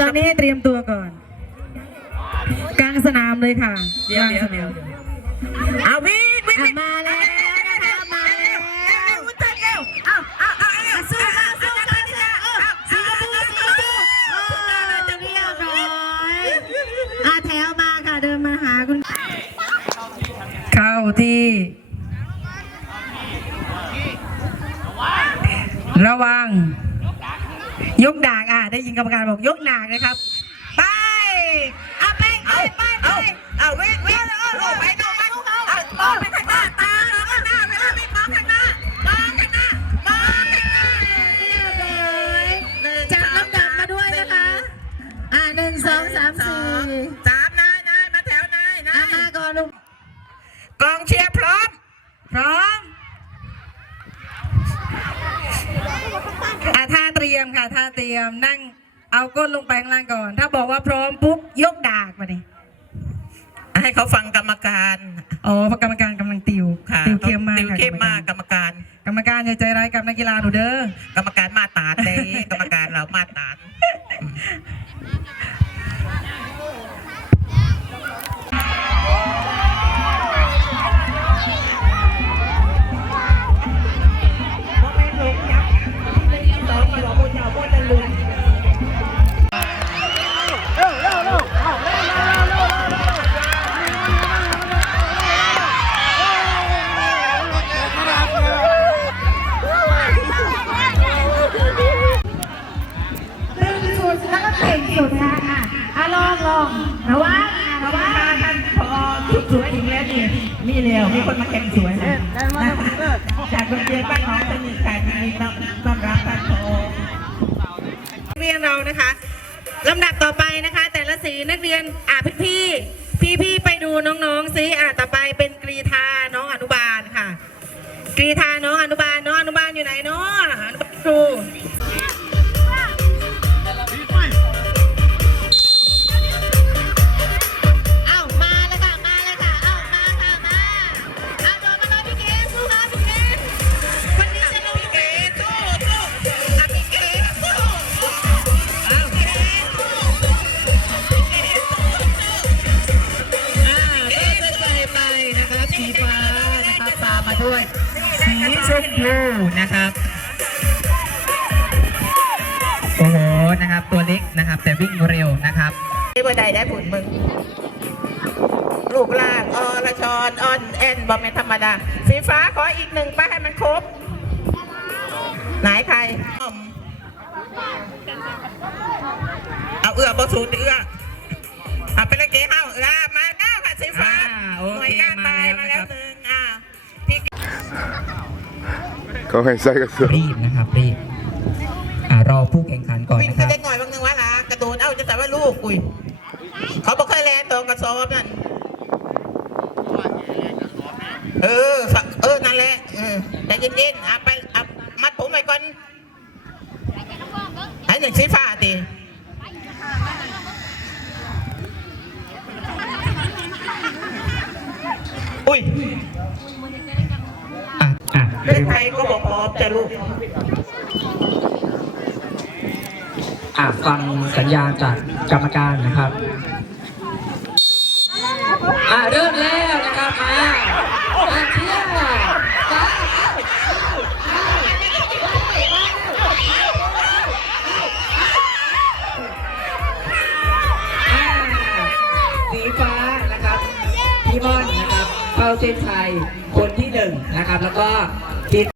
ตอนนี้ให้เตรียมตัวก่อน กลางสนามเลยค่ะเดี๋ยวเดี๋ยวเดี๋ยวเอาวิ่งวิ่งอะวิ่งมาแล้วนะคะมาแล้วเร็วเร็วเร็วเอาเอาเอาเอาสู้ค่ะสู้ค่ะสีชมพูสีชมพูโอ้จะเรียบร้อยอะแถวมาค่ะเดินมาหาคุณเข้าที่ ระวัง ยกดากอะได้ยินกรรมการบอกยกดากนะครับ ไปเอาไปไปไปไปเอาเอาวิ่งวิ่งเอาเอาไปเอาไปเอามองไปข้างหน้าตาเราข้างหน้าเวลาวิ่มองข้างหน้ามองข้างหน้ามองข้างหน้าเรียบร้อยจับลำดับมาด้วยนะคะ อะหนึ่งสองสามสี่สามนายนายมาแถวนายนายมาก่อนลูกกองเชียร์พร้อมพร้อม อะท่าเตรียมค่ะท่าเตรียมนั่งเอาก้นลงไปข้างล่างก่อน ถ้าบอกว่าพร้อมปุ๊บยกดากมาดิให้เขาฟังกรรมการอ๋อเพราะกรรมการกำลังติวค่ะติวเข้มมากติวค่ะเข้มมากกรรมการ กรรมการอย่าใจร้ายกับนักกีฬาหนูเด้อกรรมการมาตราดเด้กรรมการเรามาตราด มีแล้วมีคนมาแข่งสวยนะจากโรงเรียนบ้านน้องสนิทค่ะยินดีต้อนรับท่านพอเรียนเรานะคะลำดับต่อไปนะคะ แต่ละสีนักเรียนอะพี่พี่พี่พี่ๆไปดูน้องๆซิอะต่อไปเป็นกรีธาน้องอนุบาลค่ะ กรีธาน้อง ด้วยสีชมพูนะครับโอ้โหนะครับ ตัวเล็กนะครับ แต่วิ่งเร็วนะครับที่บ่ได้ได้ผลมึง ลูกล่างอรชรออนแอนบอมเมนธรรมดา สีฟ้าขออีกหนึ่งป้าให้มันครบ ไหนใคร เอาเอื้อบอสูตรเอื้อ เขาให้ใส่กระสุนรีบนะครับรีบอ่ารอผู้แข่งขันก่อนวิ่งนะไปครับได้หน่อยบางนึงวะล่ะกระโดดเอ้าจะใส่ว่าลูกอุ้ยเขาบอกเคยแลนตัวกระสอบนั่นเออฝเออนั่นแหละเออใจเย็นๆอะไปอะมัดผมไปก่อนให้หนึ่งสีฟ้าตีอุ้ยอะอะ เล่นไทยก็บอกพร้อมจะลูกอะฟังสัญญาณจากกรรมการนะครับ อะเริ่มแล้วนะครับมาอะเชียร์ฟ้าสีฟ้านะครับพี่ม่อนนะครับเข้าเส้นชัยคนที่หนึ่งนะครับ แล้วก็